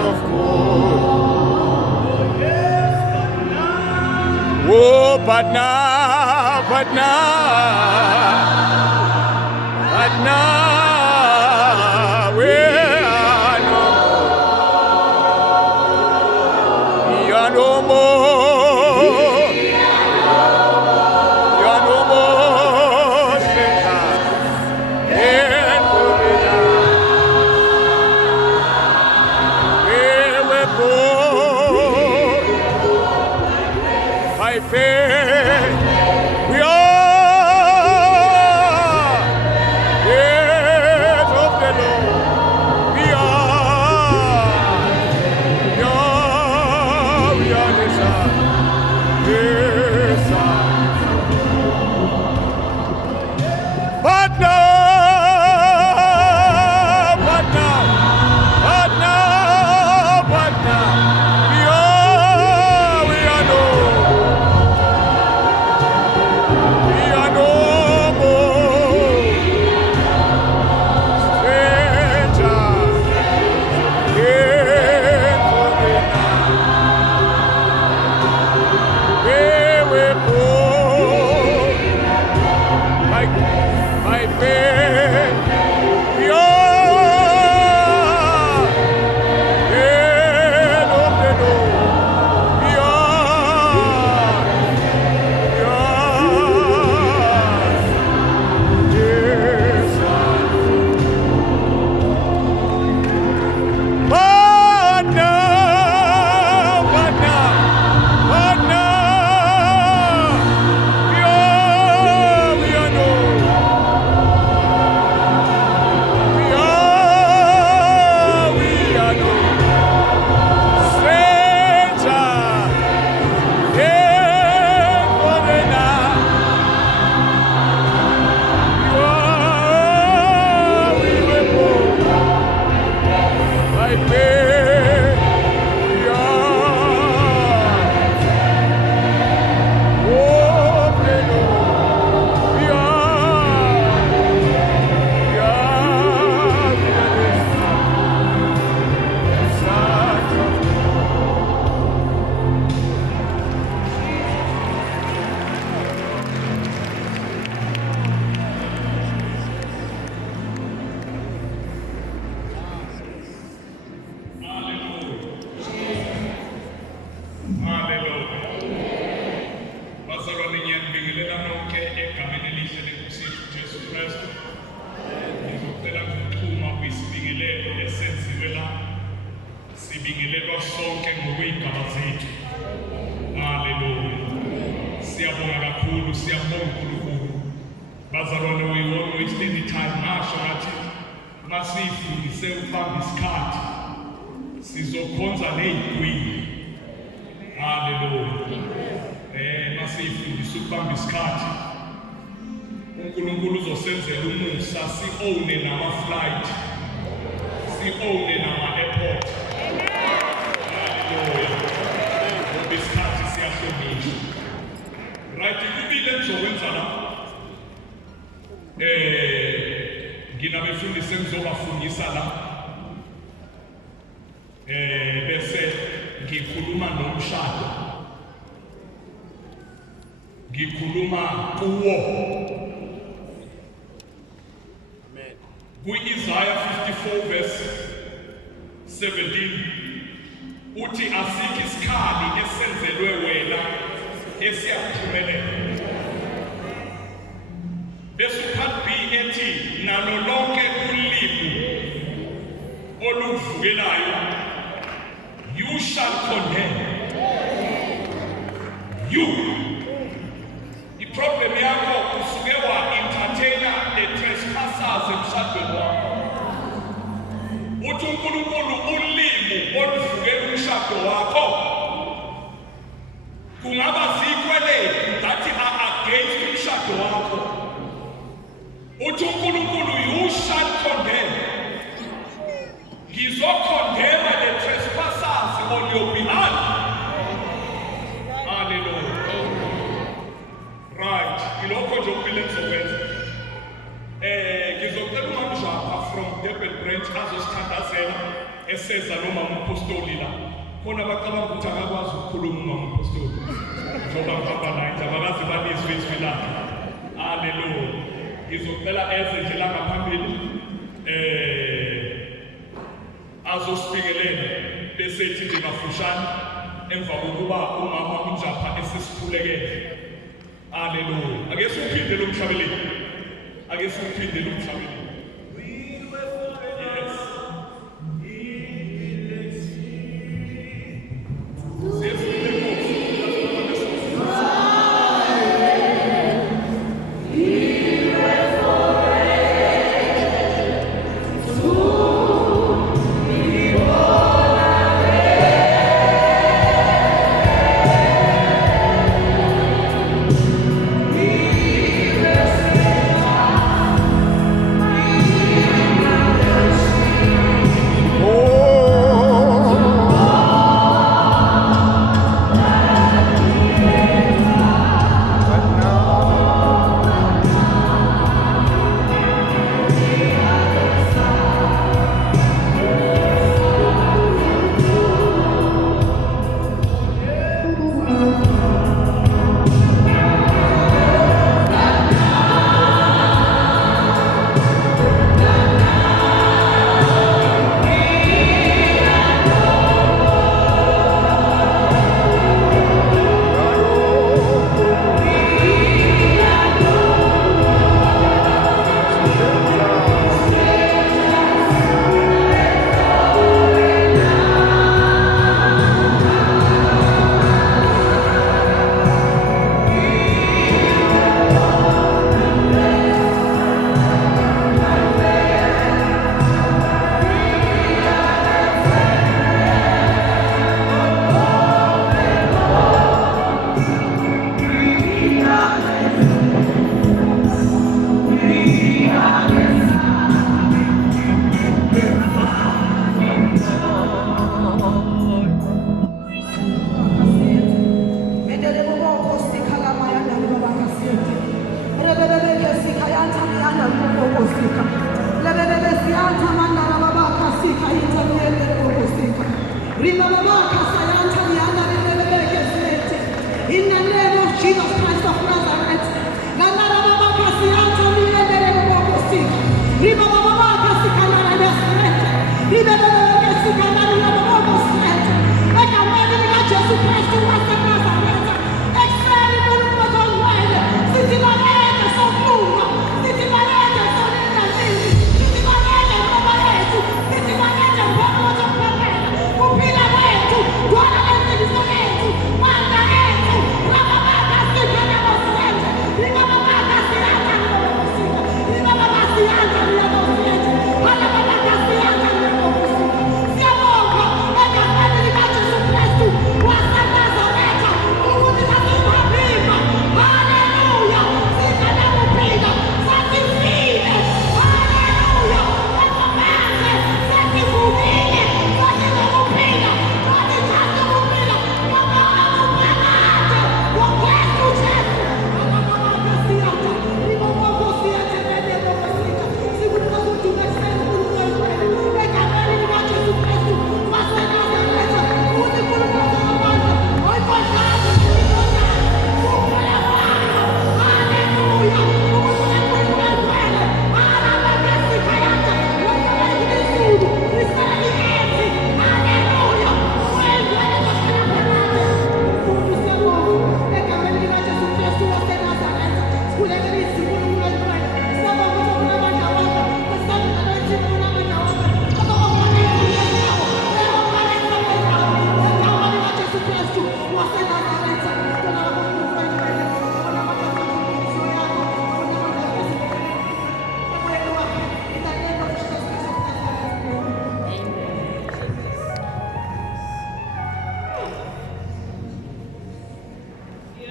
of gold. Oh, but now, we are no more. We are no more sinners. We were born by faith. We are heirs of the Lord. We are the Son. Yes, Son. But now, we are no more strangers in foreign land. We were born by faith. We are heirs of the Lord. We are yes, Son. But now, we are no. We are no strangers in foreign land. We were born by faith. We are of the Lord. We sons of Bazalwane ngiyabingelela nonke egameni elihle leNkosi yethu Jesu Kristu. Ngizocela ukuxhuma kwisibingelelo esenziwe la. Sibingelelwa sonke ngokwezigaba zethu. Haleluya. Siyabonga kakhulu, siyabonga uNkulunkulu. Bazalwane, we won't waste any time. Ngasho ngathi masifundise ukubamba isikhathi sizokhonza ney'gwili. Haleluya. Masifundise ukubamba isikhathi uNkulunkulu uzosenzela umusa, si-owne nama-flight, si-owne nama-airport. Haleluya. Ngoba isikhathi siyahlonishwa. Right, kubile engizokwenza la. Nginabefundisi engizobafundisa la. Bese ngikhuluma nomshado. Ngikhuluma kuwo. Amen. Ku-Isaiah 54 verse 17 uthi asikho isikhali esenzelwe wena esiyakuphumelela. Bese u-part B ethi nalo lonke ulimi oluvukelayo you shall condemn. You. Problem yakho usuke wa-entertainer the trespassers emshadweni wakho. Uthi uNkulunkulu ulimi oluvukela umshado wakho kungaba zikweletu ngathi against umshado wakho. Uthi uNkulunkulu you shall condemn. Ngizokondemna the trespassers on your behalf. Hallelujah. Right, ilokho nje okuphile engizokwenza. Ngizocela uMamjapa from Durban branch azosithandazela eseza noma umpostoli la khona bacabanga ukuthi akakwazi ukukhuluma umpostoli njengoba ngihamba naye nje abakazi banizwe izwi lakhe. Haleluya. Ngizocela eze nje la ngaphambili azosibikelela bese ethi nje kafushane emva kokuba umama uNjapha esesikhulekele. Haleluya. Ake siphinde lo mhlabeleli. Ake siphinde lo mhlabeleli. Rima